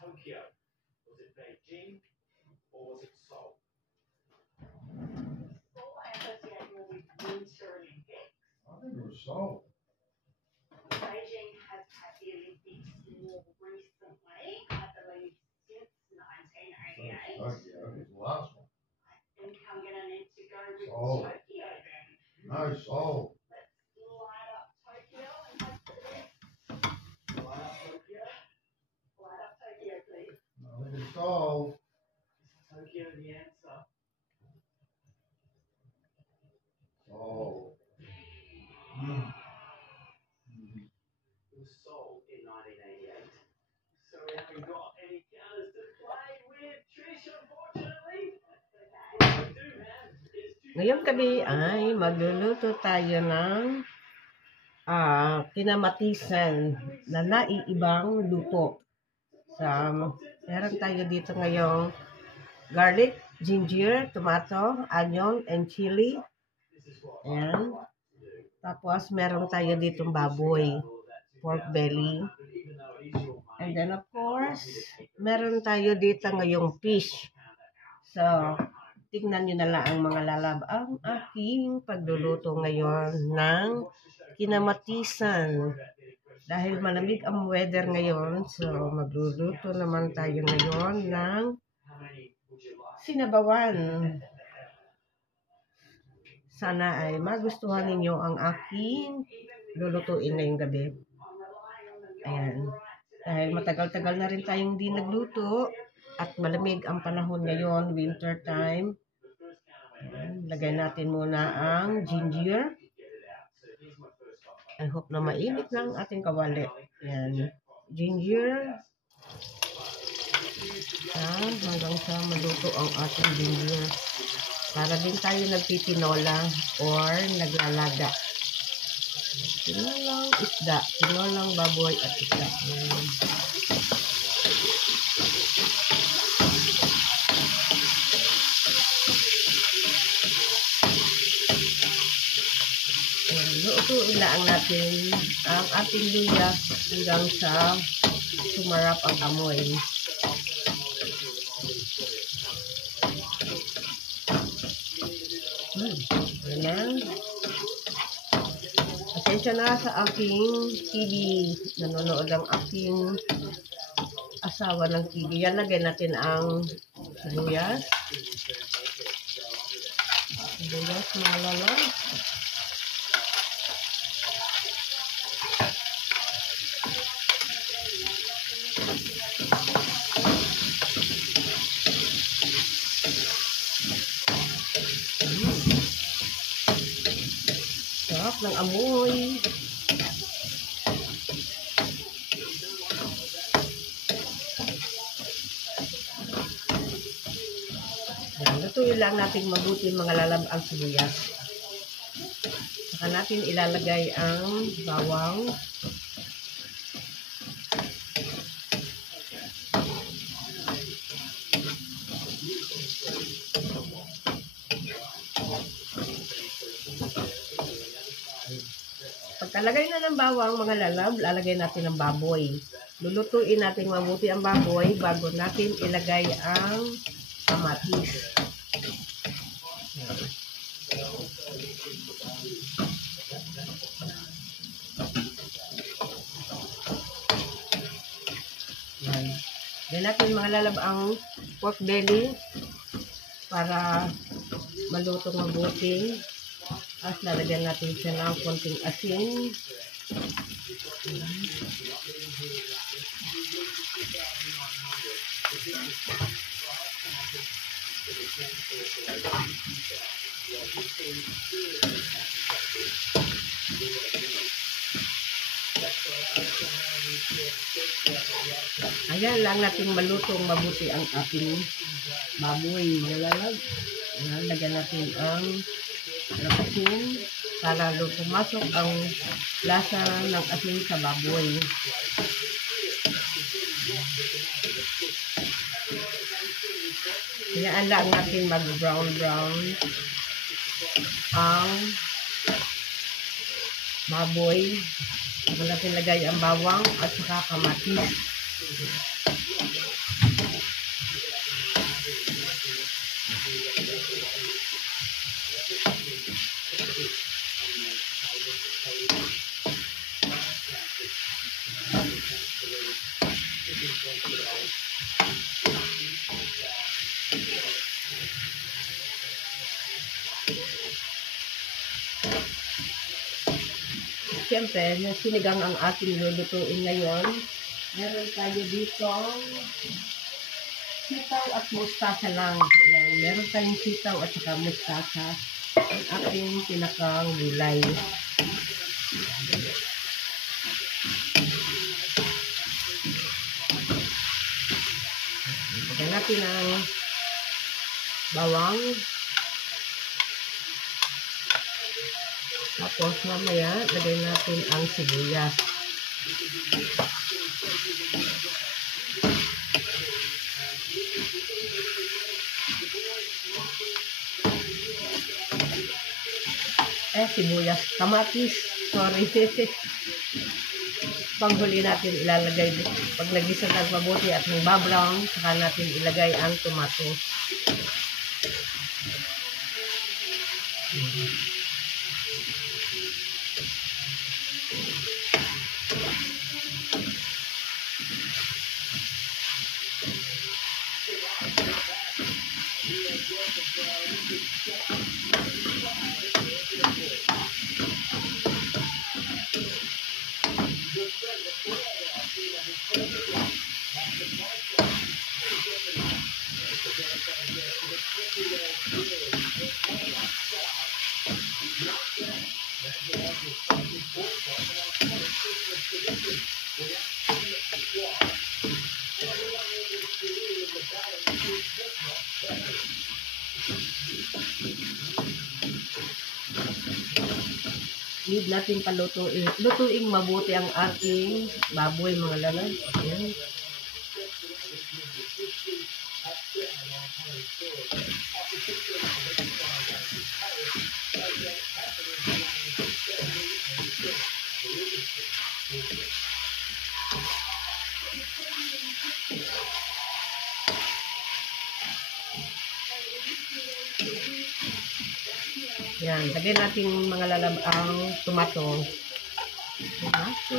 Tokyo? Was it Beijing or was it Seoul? Seoul I associate more with Winter Olympics. I think it was Seoul. Beijing has had the Olympics more recently, I believe since 1988. Tokyo is the last one. I think I'm going to need to go with Seoul. Tokyo then. No, Seoul. Let's light up Tokyo and hope for the best. Light up Tokyo? Light up Tokyo, please. I think it's Seoul. Is Tokyo the answer? Seoul. It was Seoul in 1988. So we haven't got any counters to play with. Trish, unfortunately. We do, man. It's too Ngayong gabi ay magluluto tayo ng kinamatisan na naiibang luto. Meron tayo dito ngayong garlic, ginger, tomato, onion, and chili. Ayan. Tapos meron tayo ditong baboy, pork belly. And then of course, meron tayo dito ngayong fish. So, tingnan nyo na lang ang mga lalab ang aking pagluluto ngayon ng kinamatisan. Dahil malamig ang weather ngayon, so magluluto naman tayo ngayon ng sinabawan. Sana ay magustuhan ninyo ang aking lulutuin ngayong gabi. Ayan. Dahil matagal-tagal na rin tayong di nagluto at malamig ang panahon ngayon, winter time. Ayan. Lagay natin muna ang ginger. I hope na mainit na ang ating kawali. Ayan. Ginger. Hanggang sa maluto ang ating ginger. Para din tayo nagtitinola or naglalaga. Tinolang isda. Tinolang baboy at isda. Ayan. Lutuin lang natin ang ating luya hanggang sa sumarap ang amoy. Ayan. Pasensya na sa aking TV. Nanonood ang aking asawa ng TV. Yan, lagay natin ang sibuyas. Sibuyas, malala. Sarap ng amoy. Lutuin lang natin mabuti mga lalab ang sibuyas. Saka natin ilalagay ang bawang. Pagkalagay na ng bawang mga lalab, lalagay natin ang baboy. Lulutuin natin mabuti ang baboy bago natin ilagay ang kamatis. Yan. Then natin mga lalab ang pork belly para malutong mabuti. At lalagyan natin siya ng konting asin. Ayan lang natin malutong mabuti ang ating baboy. Ayan, lagyan natin ang asin para pumasok ang lasa ng asin sa baboy. Hayaan lang natin mag-brown ang baboy. Bago natin lagay ang bawang at saka kamatis. Siyempre, yung sinigang ang ating lulutuin ngayon. Meron tayo dito sitaw at mustasa lang. Yan. Meron tayong sitaw at saka mustasa. Ang ating pinakang gulay. Lagyan natin ang bawang. Tapos mamaya, lagay natin ang sibuyas. Sibuyas. Kamatis. Sorry. Panghuli natin ilalagay. Pag nagisa ng mabuti at magbabrown, saka natin ilagay ang tomato. Need natin lutuing mabuti ang ating baboy, mga lalay. Ayan. Yan, lagyan natin mga ang tomato. Tomato.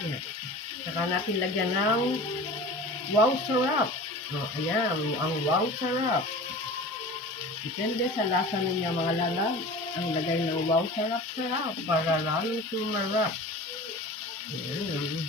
Yan. Saka natin lagyan ng wow sarap. Ayan, ang wow sarap. Depende sa lasa ninyo, mga lalag. Ang lagay ng wow sarap para lalong sumarap. Ayan.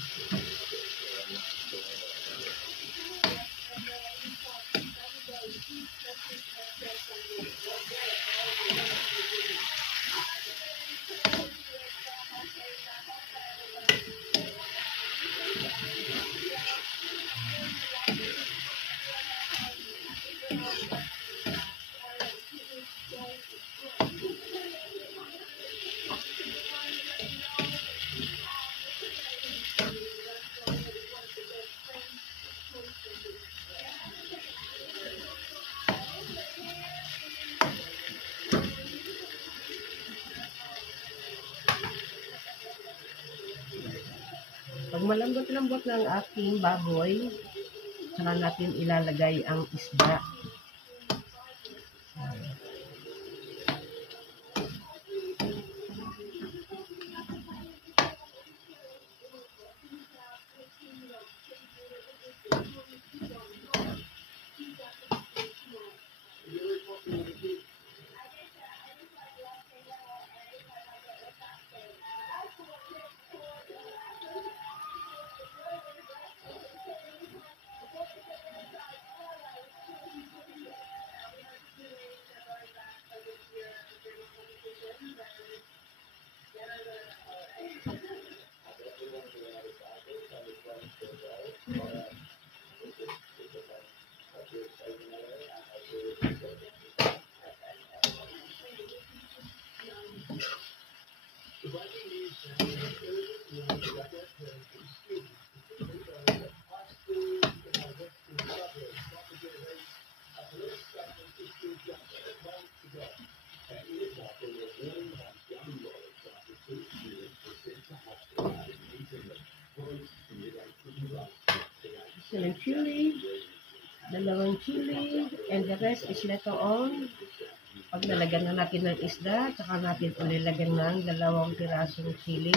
Pag malambot-lambot ng ating baboy, saka natin ilalagay ang isda. Yung chili, dalawang chili, and the rest is later on. Pag nalagyan na natin ng isda, saka natin ulilagyan ng dalawang pirasong chili.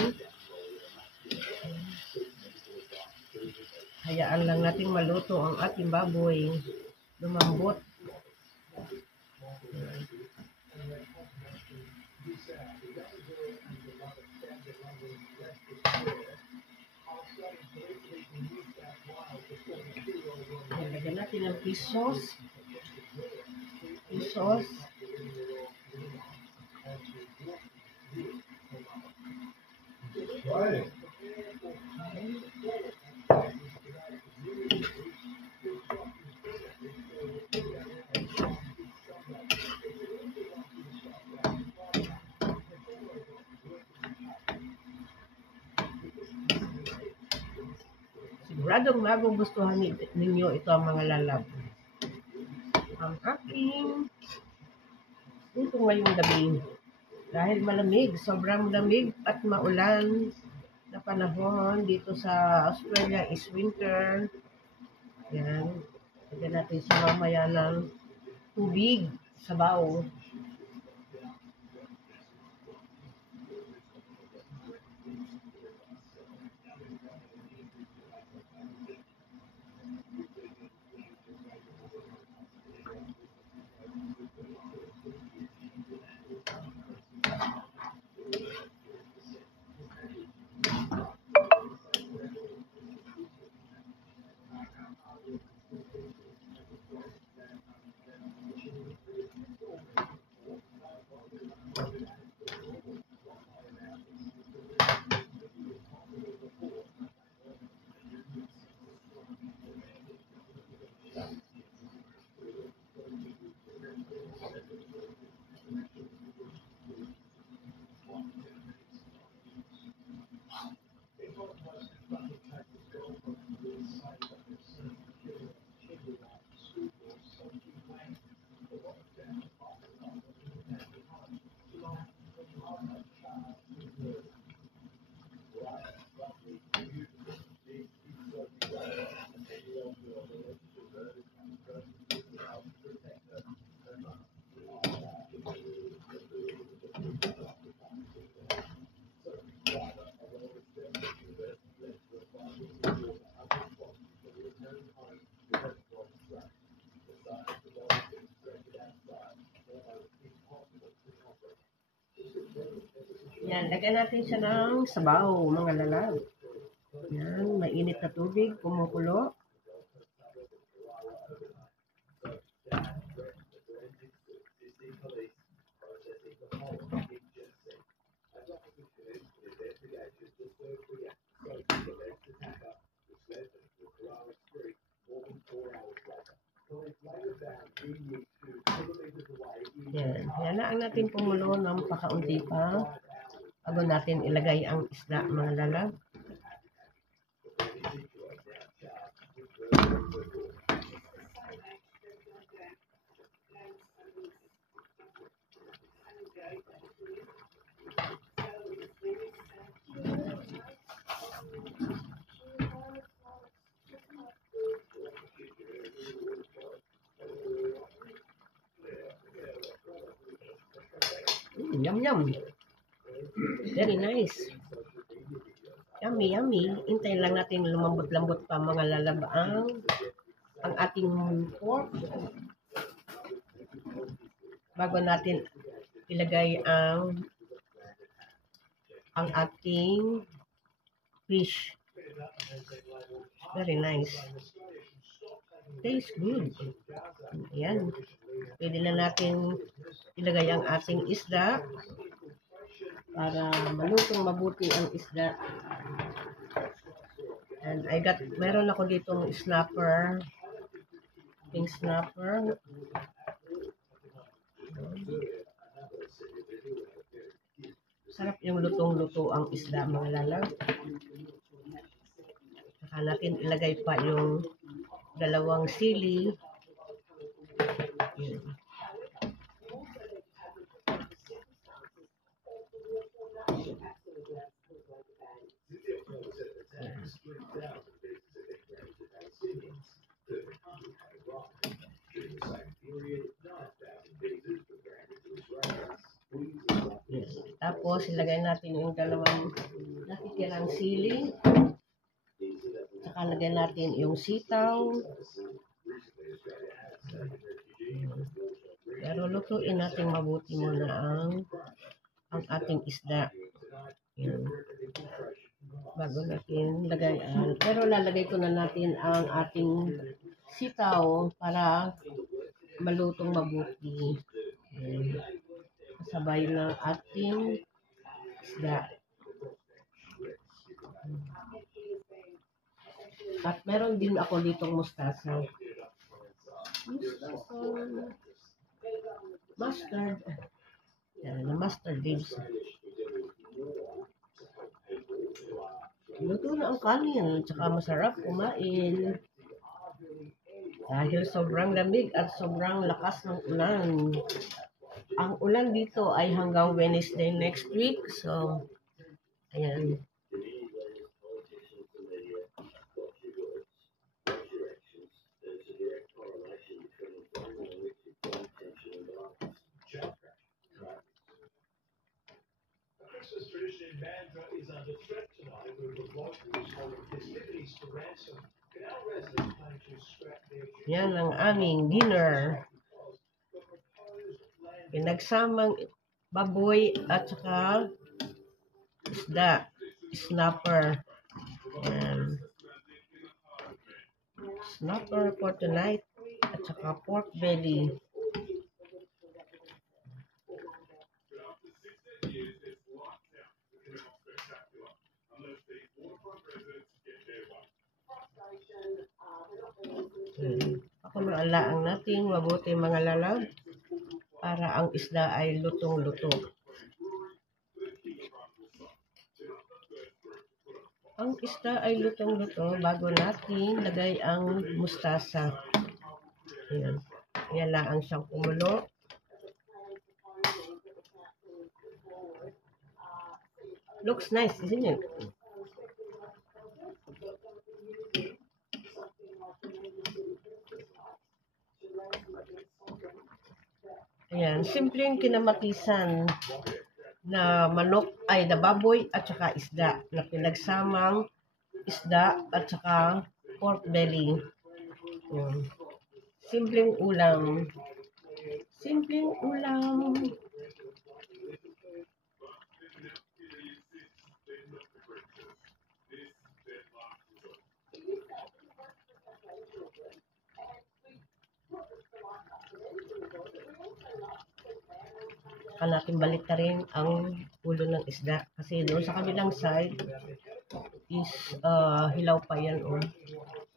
Hayaan lang natin maluto ang ating baboy. Lumambot. Lagyan natin ng fish sauce. Fish sauce. Right. Siguradong magugustuhan ninyo ito ang mga lalab. Ang aking ito ngayong gabi. Dahil malamig, sobrang lamig at maulan na panahon dito sa Australia is winter. Yan. Lagyan natin sa mamaya ng tubig, sabaw. Yan, lagyan natin siya ng sabaw, mga lalag. Yan, mainit na tubig, kumukulo. Yan, hayaan natin kumulo ng pakaunti pa. Bago natin ilagay ang isda, mga lalag. Yum, yum. Very nice. Yummy, yummy. Hintayin lang natin lumambot-lambot pa, mga lalabang ang ating pork. Bago natin ilagay ang ating fish. Very nice. Tastes good. Ayan. Pwede na natin ilagay ang ating isda para malutong mabuti ang isda. And meron ako ditong snapper. Pink snapper. Sarap yung lutong-luto ang isda, mga lalag. Saka natin ilagay pa yung dalawang sili. Yan. Tapos, ilagay natin yung dalawang natitirang sili. Saka lagay natin yung sitaw. Pero lutuin natin mabuti muna ang ating isda. Yan. Bago natin lagayan. Pero lalagay ko na natin ang ating sitaw para malutong mabuti. Yan. Kasabay ng ating isda. At meron din ako ditong mustasa. Mustard. Yan, na mustard leaves. Luto na ang kanin, tsaka masarap kumain. Dahil sobrang lamig at sobrang lakas ng ulan. Ang ulan dito ay hanggang Wednesday next week. So, ayan. Christmas tradition in Mandurah is under threat tonight, with the locals holding festivities to ransom. Canal residents plan to scrap their Yan ang aming dinner. Pinagsamang baboy at saka isda. Snapper. Yan. Snapper for tonight. At saka pork belly. Pakuloan natin mabuti mga lalag para ang isda ay lutong-luto. Ang isda ay lutong-luto bago natin lagay ang mustasa. Ayan. Ayan lang siyang kumulo. Looks nice, isn't it? Ayan, simpleng kinamatisan na manok ay na baboy at saka isda na pinagsamang isda at saka pork belly. Ayan. Simpleng ulam. Simpleng ulam. Saka natin baliktarin ang ulo ng isda. Kasi doon sa kabilang side is hilaw pa yan. Oh.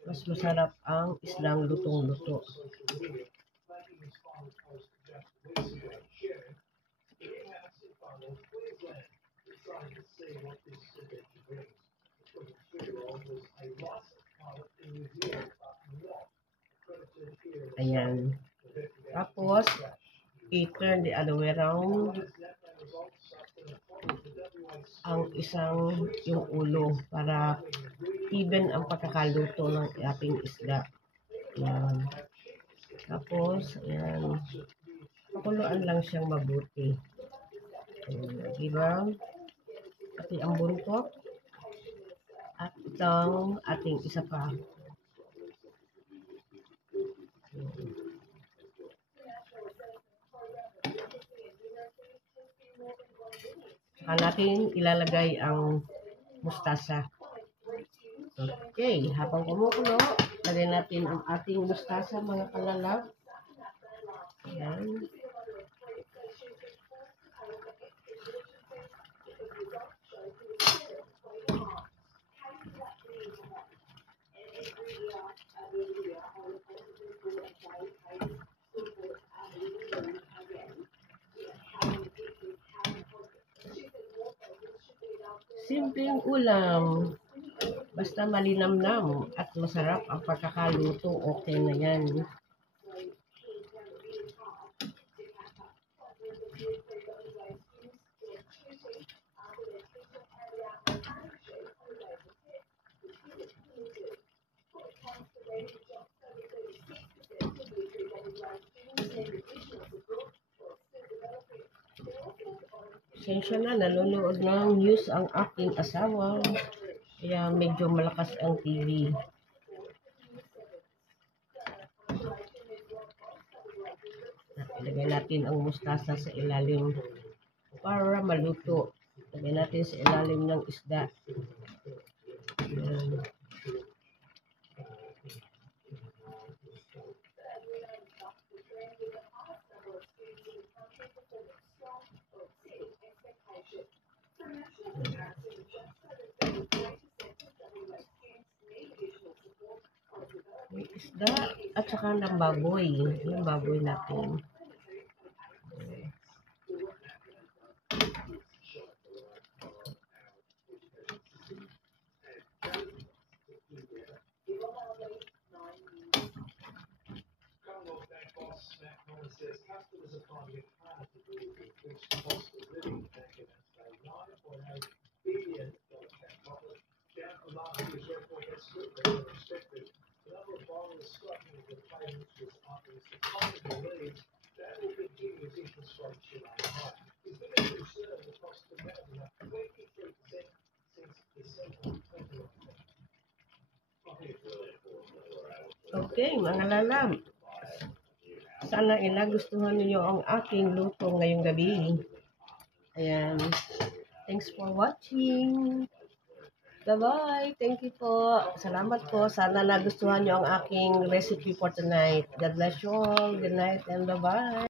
Mas masarap ang isdang lutong-luto. Ayan. Tapos, i-turn the other way around ang yung ulo para even ang pagkakaluto ng ating isda. Ayan. Tapos, ayan. Pakuluan lang siyang mabuti. Ayan. Diba? Pati ang buntot. At itong ating isa pa. Ayan. Saka natin ilalagay ang mustasa. Okay, habang kumukulo, lagay natin ang ating mustasa mga kalalag. Ayan. Simpleng ulam. Basta malinamnam at masarap ang pagkakaluto, okay na yan. Pasensya na, nanonood ng news ang aking asawa. Kaya medyo malakas ang TV. Ilagay natin ang mustasa sa ilalim para maluto. Ilagay natin sa ilalim ng isda. Ayan. May isda at saka ng baboy. Yung baboy natin. Commonwealth Bank boss Matt Norman says customers are finding it harder to deal with increased cost of living. The bank announced a $9.8 billion cash profit, down from last year's record as quickly than expected. The number of borrowers struggling with payments was up, and the economy believes that will continue as interest rates remain high. There's been a concern the cost of housing up 23% since December 2019. Okay, mga lalab. Sana nagustuhan niyo ang aking luto ngayong gabi. Ayan. Thanks for watching. Bye-bye. Thank you po. Salamat po. Sana nagustuhan niyo ang aking recipe for tonight. God bless you all. Good night and bye-bye.